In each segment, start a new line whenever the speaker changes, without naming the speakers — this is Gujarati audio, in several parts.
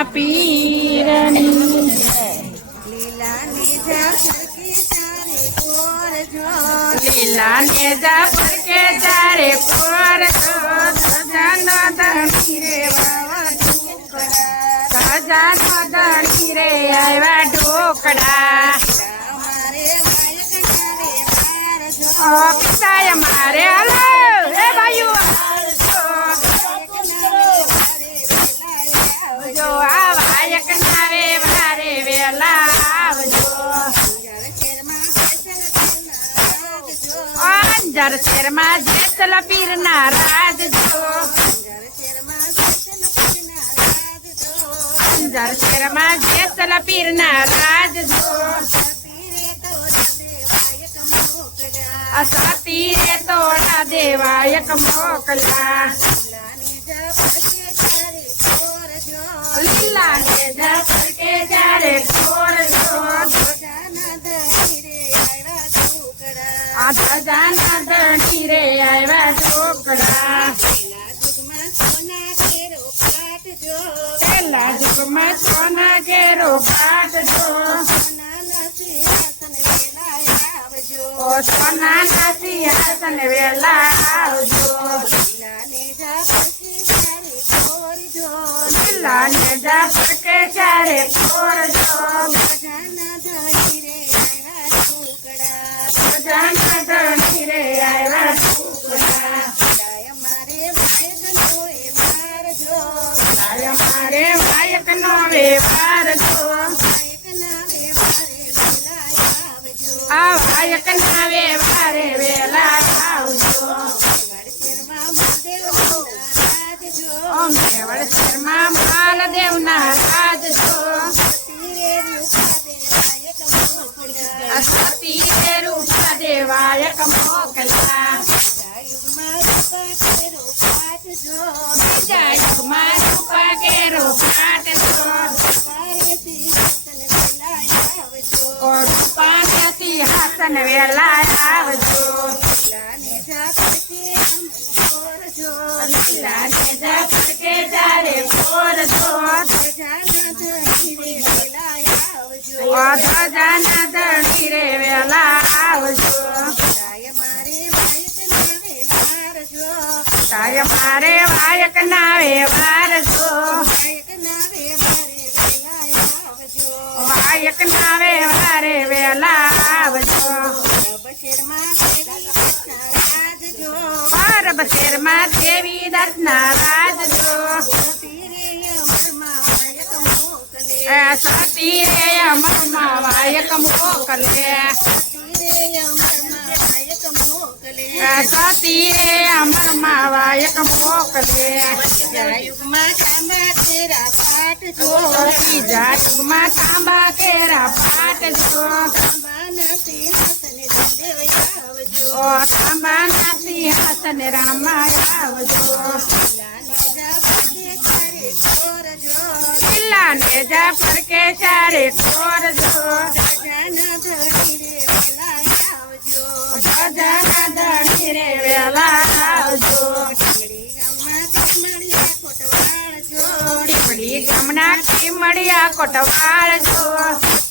રામા પીરની
લીલાની ઝાંખી તારે કોરજો
લીલા ને જાફર કે ચારે કોર તો સજાનો ધણી રે વાવા ઢોકળા સજાનો ધણી રે આવ્યા ઢોકળા
અમારે વાયક કરે હારજો
ઓ પિતાય મારે जर शेरमा जैसल पीर नाराज़ जो जर शेर जैसल पीर नाराज़ जो असा तीरे तोडा देवा एक मोकला लीला ने के जारे आधा जाना આવ્યા ઢોકળા પેલા જુગમાં સોના ઘેરો જો ઓ સોના ના સિંહાસન વેલા આવજો લીલા ને જાફર કે જારે ખોર નો વેપાર જો આ વાયક ના વેપારે વેલા આવજો અમે વડસરમાં માલદેવ ના રાજ જો સતી રે રૂપ દેવાયક મોકલા બીજા યુગમાં સિંહાસન વેલા આવજો. ધજાના ધણી રે વેલા આવજો. તાય મારે વાયક ના વ્યવહાર જો વાયક ના વ્યવહારે વેલા रब शर्मा देवी दर्शना राज जो सती रे अमर मावायक मोकले सती रे अमर मावायक मोकले युगमा तांबा तेरा पाठ जो युगमा तांबा तेरा पाठ जो ઓ તાંબાના સિંહાસન રામા આવજો કિલ્લા કે ચારે ખોર જો ભજાના ધણી રે વેલા આવજો ગમના ટીમડિયા કોટવાળ જો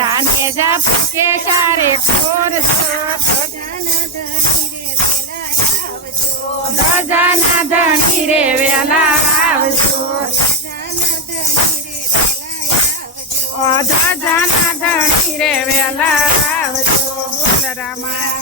લીલા ને જાફર કે ચારે ખોર જો ધજાના ધણી રે વેલા આવજો. ઓ ધજાના ધણી રે વેલા આવજો. બોલ રામા.